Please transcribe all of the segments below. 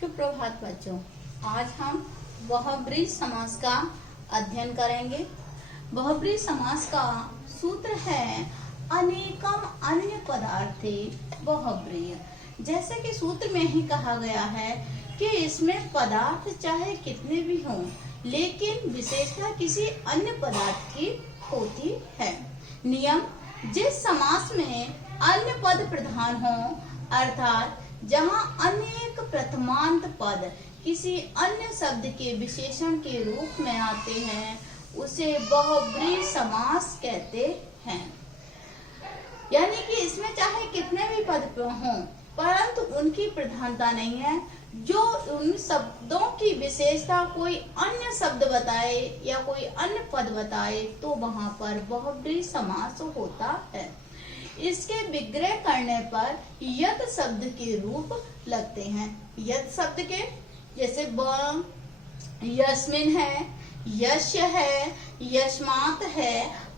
सुप्रभात बच्चों, आज हम बहुब्रीहि समास का अध्ययन करेंगे। बहुब्रीहि समास का सूत्र है अनेकम अन्य पदार्थे बहुब्रीहि। जैसे कि सूत्र में ही कहा गया है कि इसमें पदार्थ चाहे कितने भी हों, लेकिन विशेषता किसी अन्य पदार्थ की होती है। नियम: जिस समास में अन्य पद प्रधान हो, अर्थात जहाँ अनेक प्रथमांत पद किसी अन्य शब्द के विशेषण के रूप में आते हैं, उसे बहुब्रीहि समास कहते हैं। यानी कि इसमें चाहे कितने भी पद हों, परंतु उनकी प्रधानता नहीं है। जो उन शब्दों की विशेषता कोई अन्य शब्द बताए या कोई अन्य पद बताए, तो वहां पर बहुब्रीहि समास होता है। इसके विग्रह करने पर यत शब्द के रूप लगते हैं। यत शब्द के जैसे यस्मिन है, यस्य है, यस्मात् है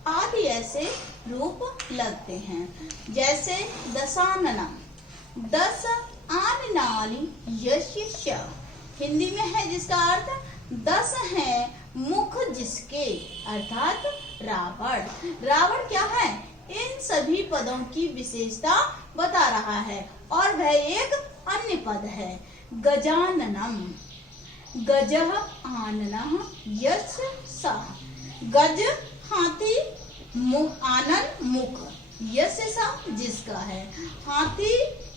आदि ऐसे रूप लगते हैं। जैसे दशाननम, दस आननानि यस्य, हिंदी में है जिसका अर्थ 10 है मुख जिसके, अर्थात रावण। रावण क्या है? इन सभी पदों की विशेषता बता रहा है और वह एक अन्य पद है। गजाननम, गजः आननः यस्य सः, गज हाथी, मुख आनन मुख, यस्य सः जिसका है, हाथी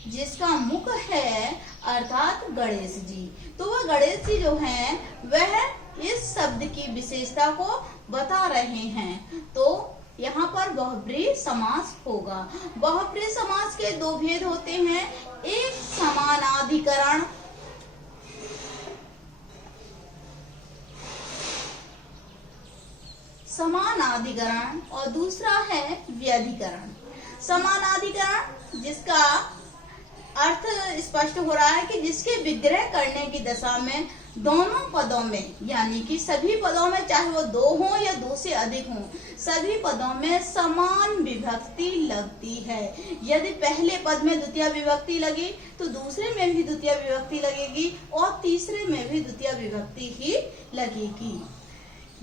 जिसका मुख है अर्थात गणेश जी। तो वह गणेश जी जो हैं वह इस शब्द की विशेषता को बता रहे हैं। तो यहाँ पर बहुब्रीहि समास होगा। बहुब्रीहि समास के दो भेद होते हैं, एक समानाधिकरण और दूसरा है व्यधिकरण। समानाधिकरण जिसका अर्थ स्पष्ट हो रहा है कि जिसके विग्रह करने की दशा में दोनों पदों में, यानी कि सभी पदों में, चाहे वो दो हों या दो से अधिक हों, सभी पदों में समान विभक्ति लगती है। यदि पहले पद में द्वितीय विभक्ति लगी तो दूसरे में भी द्वितीय विभक्ति लगेगी और तीसरे में भी द्वितीय विभक्ति ही लगेगी।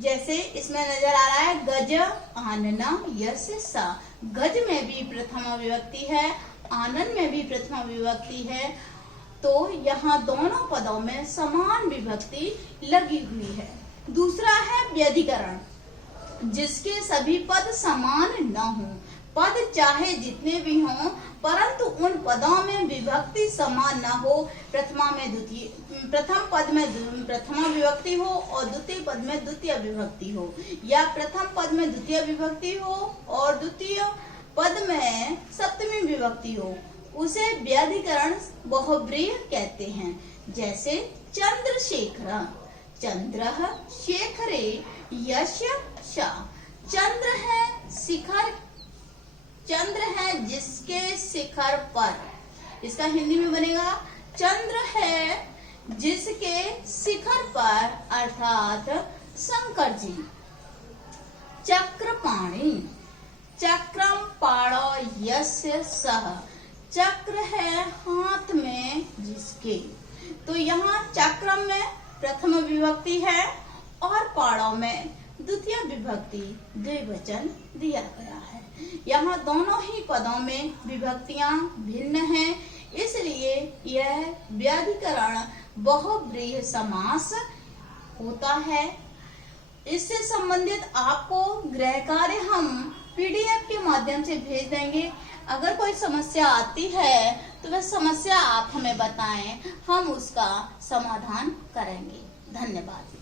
जैसे इसमें नजर आ रहा है गज आनना यस्य सा, गज में भी प्रथमा विभक्ति है, आनन में भी प्रथमा विभक्ति है। तो यहाँ दोनों पदों में समान विभक्ति लगी हुई है। दूसरा है व्यधिकरण, जिसके सभी पद समान न हों। पद चाहे जितने भी हों, परंतु उन पदों में विभक्ति समान न हो। प्रथम पद में प्रथमा विभक्ति हो और द्वितीय पद में द्वितीय विभक्ति हो, या प्रथम पद में द्वितीय विभक्ति हो और द्वितीय पद में सप्तमी विभक्ति हो, उसे व्यधिकरण बहुब्रीहि कहते हैं। जैसे चंद्रशेखर, चंद्रः शेखरे यस्य सः, चंद्र है शिखर, चंद्र है जिसके शिखर पर, इसका हिंदी में बनेगा चंद्र है जिसके शिखर पर, अर्थात शंकर जी। चक्रपाणि, चक्रम पाणौ यस्य सः, चक्र है हाथ में जिसके। तो यहाँ चक्रम में प्रथम विभक्ति है और पाणौ में द्वितीय विभक्ति द्विवचन दिया गया है। यहाँ दोनों ही पदों में विभक्तियां भिन्न हैं, इसलिए यह व्यधिकरण बहुब्रीहि समास होता है। इससे संबंधित आपको गृह कार्य हम PDF के माध्यम से भेज देंगे। अगर कोई समस्या आती है तो वह समस्या आप हमें बताएं, हम उसका समाधान करेंगे। धन्यवाद।